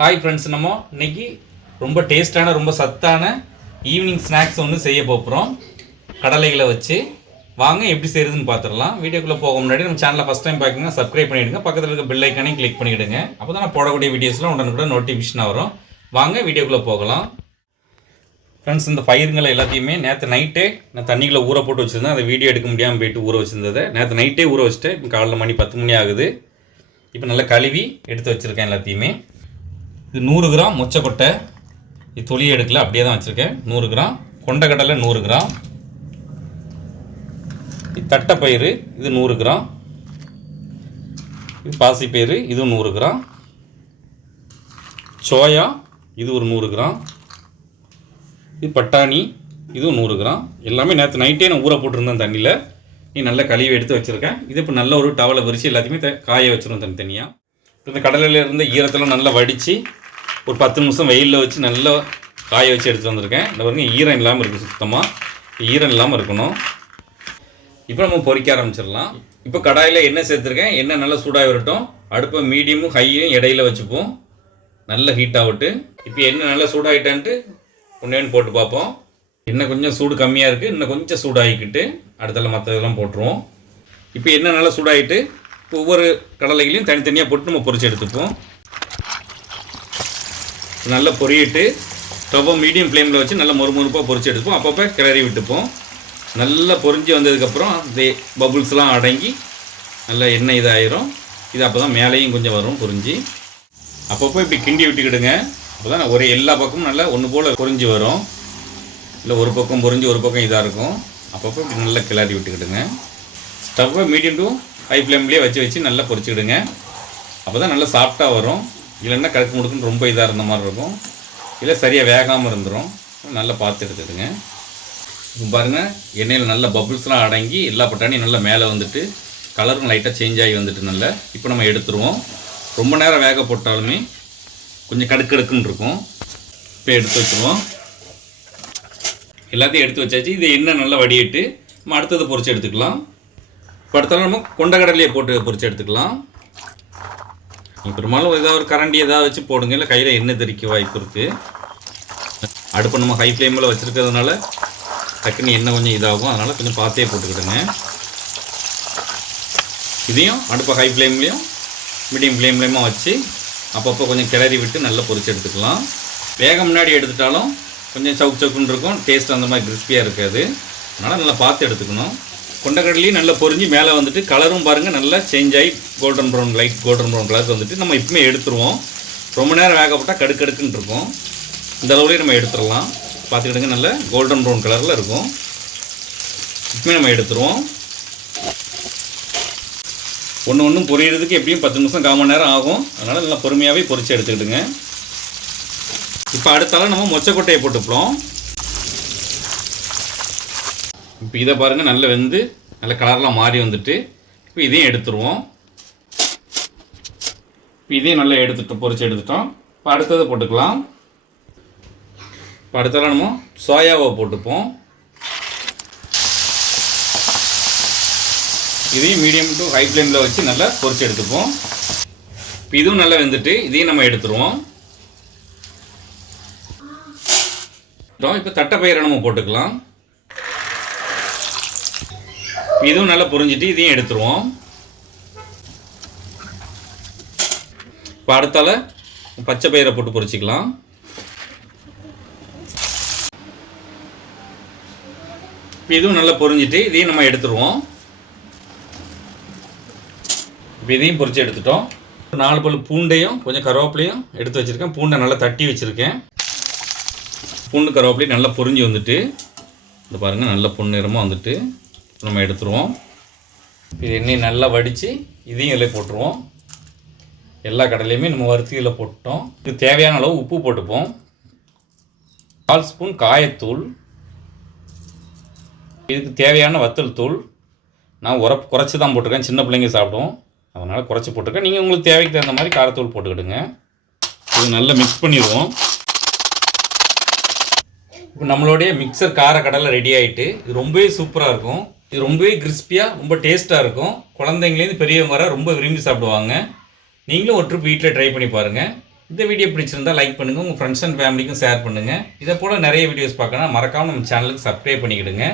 Hi friends நம்ம இன்னைக்கு ரொம்ப டேஸ்டான ரொம்ப சத்தான ஈவினிங் ஸ்நாக்ஸ் ஒன்று செய்ய போகிறோம் கடலைகளை வச்சு. வாங்க எப்படி செய்கிறதுன்னு பார்த்துடலாம் வீடியோக்குள்ளே போக முன்னாடி நம்ம சேனலை ஃபஸ்ட் டைம் பார்க்குறீங்கன்னா சப்ஸ்கிரைப் பண்ணிவிடுங்க பக்கத்தில் இருக்க பெல் ஐக்கானையும் கிளிக் பண்ணிவிடுங்க அப்போ தான் நான் போடக்கூடிய வீடியோஸ்லாம் உடனுக்குடன் நோட்டிஃபிகேஷனாக வரும். வாங்க வீடியோக்குள்ளே போகலாம். ஃப்ரெண்ட்ஸ் இந்த பயிருங்களை எல்லாத்தையுமே நேற்று நைட்டே நான் தண்ணிகளை ஊற போட்டு வச்சுருந்தேன். அந்த வீடியோ எடுக்க முடியாமல் போயிட்டு ஊற வச்சுருந்ததை. நேற்று நைட்டே ஊற வச்சுட்டேன். இப்போ காலைல மணி பத்து மணி ஆகுது. இப்போ நல்லா கழுவி எடுத்து வச்சுருக்கேன் எல்லாத்தையுமே. இது நூறு கிராம் மொச்சக்கொட்டை. இது தொலியை எடுக்கல அப்படியே தான் வச்சுருக்கேன். நூறு கிராம். கொண்டக்கடலை நூறு கிராம். இது தட்டைப்பயிறு இது நூறு கிராம். இது பாசிப்பயிறு இது நூறு கிராம். சோயா இது ஒரு நூறு கிராம். இது பட்டாணி இதுவும் நூறு கிராம். எல்லாமே நேற்று நைட்டே நான் ஊற போட்டிருந்தேன் தண்ணியில். நீ நல்ல கழுவி எடுத்து வச்சுருக்கேன். இது இப்போ நல்ல ஒரு டவலை விரித்து எல்லாத்தையுமே த- காய வச்சிரும் தனித்தனியாக இப்போ இந்த கடலையில் இருந்த ஈரத்தெல்லாம் நல்லா வடித்து ஒரு பத்து நிமிஷம் வெயிலில் வச்சு நல்லா காய வச்சு எடுத்து வந்திருக்கேன். இந்த பாருங்க ஈரம் இல்லாமல் இருக்குது சுத்தமாக ஈரம் இல்லாமல் இருக்கணும். இப்போ நம்ம பொறிக்க ஆரம்பிச்சிடலாம். இப்போ கடாயில் எண்ணெய் சேர்த்துருக்கேன். எண்ணெய் நல்லா சூடாக வரட்டும். அடுப்பை மீடியமும் ஹையும் இடையில வச்சுப்போம். நல்ல ஹீட் ஆகட்டு. இப்போ எண்ணெய் நல்லா சூடாகிட்டான்ட்டு ஒன்றேன்னு போட்டு பார்ப்போம். எண்ணெய் கொஞ்சம் சூடு கம்மியாக இருக்குது இன்னும் கொஞ்சம் சூடாகிக்கிட்டு அடுத்தல மற்றதெல்லாம் போட்டுருவோம். இப்போ எண்ணெய் நல்லா சூடாகிட்டு இப்போ ஒவ்வொரு கடலைகளையும் தனித்தனியாக போட்டு நம்ம பொரிச்சு எடுத்துப்போம். நல்லா பொரியிட்டு ஸ்டவ்வை மீடியம் ஃப்ளேமில் வச்சு நல்லா மொறுமொறுப்பாக பொறிச்சு எடுப்போம் அப்பப்போ கிளறி விட்டுப்போம். நல்லா பொறிஞ்சு வந்ததுக்கப்புறம் இந்த பபுள்ஸ்லாம் அடங்கி நல்லா எண்ணெய் இதாயிரும். இது அப்போ தான் மேலேயும் கொஞ்சம் வரும் பொறிஞ்சு. அப்பப்போ இப்படி கிண்டி விட்டுக்கிடுங்க. அப்போ தான் ஒரே எல்லா பக்கமும் நல்லா ஒன்று போல் பொறிஞ்சு வரும். இல்லை ஒரு பக்கம் பொறிஞ்சு ஒரு பக்கம் இதாக இருக்கும். அப்பப்போ இப்படி நல்லா கிளறி விட்டுக்கிடுங்க. ஸ்டவ்வை மீடியம் டு ஹை ஃப்ளேம்லேயே வச்சு வச்சு நல்லா பொரிச்சுக்கிடுங்க அப்போ தான் நல்லா சாஃப்டாக வரும். இல்லைன்னா கடுக்கு முடுக்குன்னு ரொம்ப இதாக இருந்த மாதிரி இருக்கும். இல்லை சரியாக வேகாமல் இருந்துடும் நல்லா பார்த்து எடுத்துடுங்க இப்போ பாருங்கள் எண்ணெயில் நல்ல பபுள்ஸ்லாம் அடங்கி எல்லா பட்டாணியும் நல்லா மேலே வந்துட்டு கலரும் லைட்டாக சேஞ்ச் ஆகி வந்துட்டு நல்லா இப்போ நம்ம எடுத்துருவோம். ரொம்ப நேரம் வேக போட்டாலுமே கொஞ்சம் கடுக்கடுக்குன்னு இருக்கும். இப்போ எடுத்து வச்சுருவோம். எல்லாத்தையும் எடுத்து வச்சாச்சு. இது எண்ணெய் நல்லா வடியிட்டு நம்ம அடுத்தது பொறிச்சு எடுத்துக்கலாம். இப்போ அடுத்தாலும் நம்ம கொண்டக்கடலையை போட்டு பொறிச்சு எடுத்துக்கலாம். பெரும்பாலும் ஏதாவது ஒரு கரண்டி ஏதாவது வச்சு போடுங்க. இல்லை கையில் எண்ணெய் தெறிக்க வாய்ப்பு இருக்குது அடுப்பு நம்ம ஹை ஃப்ளேமில் வச்சுருக்கிறதுனால டக்குன்னு எண்ணெய் கொஞ்சம் இதாகும். அதனால் கொஞ்சம் பார்த்தே போட்டுக்கிடுங்க. இதையும் அடுப்பை ஹை ஃப்ளேம்லேயும் மீடியம் ஃப்ளேம்லேயுமா வச்சு அப்பப்போ கொஞ்சம் கிளறி விட்டு நல்லா பொரிச்சு எடுத்துக்கலாம். வேக முன்னாடி எடுத்துட்டாலும் கொஞ்சம் சவுக் சவுக்குன்னு இருக்கும். டேஸ்ட் அந்த மாதிரி கிறிஸ்பியாக இருக்காது. அதனால் நல்லா பார்த்து எடுத்துக்கணும். கொண்டக்கடலையும் நல்லா பொரிஞ்சு மேலே வந்துட்டு கலரும் பாருங்கள் நல்லா சேஞ்ச் ஆகி golden brown light golden brown கலருக்கு வந்துட்டு நம்ம இப்பவுமே எடுத்துருவோம். ரொம்ப நேரம் வேகப்பட்டால் கடுக்கடுக்குன்னு இருக்கும். இந்த அளவுலேயே நம்ம எடுத்துடலாம். பார்த்துக்கிடுங்க நல்ல கோல்டன் ப்ரௌன் கலரில் இருக்கும். இப்பவுமே நம்ம எடுத்துருவோம். ஒன்று ஒன்றும் பொரியறதுக்கு எப்படியும் பத்து நிமிஷம் கால் மணி நேரம் ஆகும். அதனால் நல்லா பொறுமையாகவே பொறிச்சு எடுத்துக்கிடுங்க. இப்போ அடுத்தாலும் நம்ம மொச்சக்கொட்டையை போட்டுப்போம். இப்போ இதை பாருங்கள் நல்லா வெந்து நல்ல கலர்லாம் மாறி வந்துட்டு இப்போ இதையும் எடுத்துருவோம். இப்போ இதையும் நல்லா எடுத்துட்டு பொரிச்சு எடுத்துட்டோம். இப்போ அடுத்ததை போட்டுக்கலாம். இப்போ அடுத்ததெல்லாம் நம்ம சோயாவை போட்டுப்போம். இதையும் மீடியம் டு ஹை ஃப்ளேமில் வச்சு நல்லா பொரிச்சு எடுத்துப்போம். இப்போ இதுவும் நல்லா வெந்துட்டு இதையும் நம்ம எடுத்துருவோம். இப்போ தட்டைப்பயிரை நம்ம போட்டுக்கலாம். இதுவும் நல்லா புரிஞ்சிட்டு இதையும் எடுத்துருவோம். இப்போ அடுத்தால பச்சை பயிரை போட்டு பொரிச்சிக்கலாம். இதுவும் நல்லா பொரிஞ்சிட்டு இதையும் நம்ம எடுத்துருவோம். இப்போ இதையும் பொரிச்சு எடுத்துட்டோம். நாலு பல் பூண்டையும் கொஞ்சம் கருவேப்பிலையும் எடுத்து வச்சுருக்கேன். பூண்டை நல்லா தட்டி வச்சுருக்கேன். பூண்டு கருவேப்பிலையும் நல்லா பொரிஞ்சு வந்துட்டு இந்த பாருங்கள் நல்ல பொன்னிறமாக வந்துட்டு. நம்ம எடுத்துருவோம். இது எண்ணெய் நல்லா வடித்து இதையும் இதில் போட்டுருவோம். எல்லா கடலையுமே நம்ம வறுத்து இதில் போட்டோம். இது தேவையான அளவு உப்பு போட்டுப்போம். கால் ஸ்பூன் காயத்தூள். இதுக்கு தேவையான வத்தல் தூள். நான் உரப்பு குறைச்சி தான் போட்டிருக்கேன். சின்ன பிள்ளைங்க சாப்பிடும் அதனால் குறைச்சி போட்டிருக்கேன். நீங்கள் உங்களுக்கு தேவைக்கு தகுந்த மாதிரி காரத்தூள் போட்டுக்கிடுங்க. இது நல்லா மிக்ஸ் பண்ணிடுவோம். இப்போ நம்மளுடைய மிக்சர் காரக்கடலை ரெடி ஆகிட்டு இது ரொம்பவே சூப்பராக இருக்கும். இது ரொம்பவே கிறிஸ்பியாக ரொம்ப டேஸ்ட்டாக இருக்கும். குழந்தைங்கலேருந்து பெரியவங்க வர ரொம்ப விரும்பி சாப்பிடுவாங்க. நீங்களும் ஒரு ட்ரிப் வீட்டில் ட்ரை பண்ணி பாருங்கள் இந்த வீடியோ பிடிச்சிருந்தா லைக் பண்ணுங்கள் உங்கள் ஃப்ரெண்ட்ஸ் அண்ட் ஃபேமிலிக்கும் ஷேர் பண்ணுங்கள் இதை போல் நிறைய வீடியோஸ் பார்க்கணும் மறக்காமல் நம்ம சேனலுக்கு சப்ஸ்கிரைப் பண்ணிக்கிடுங்க.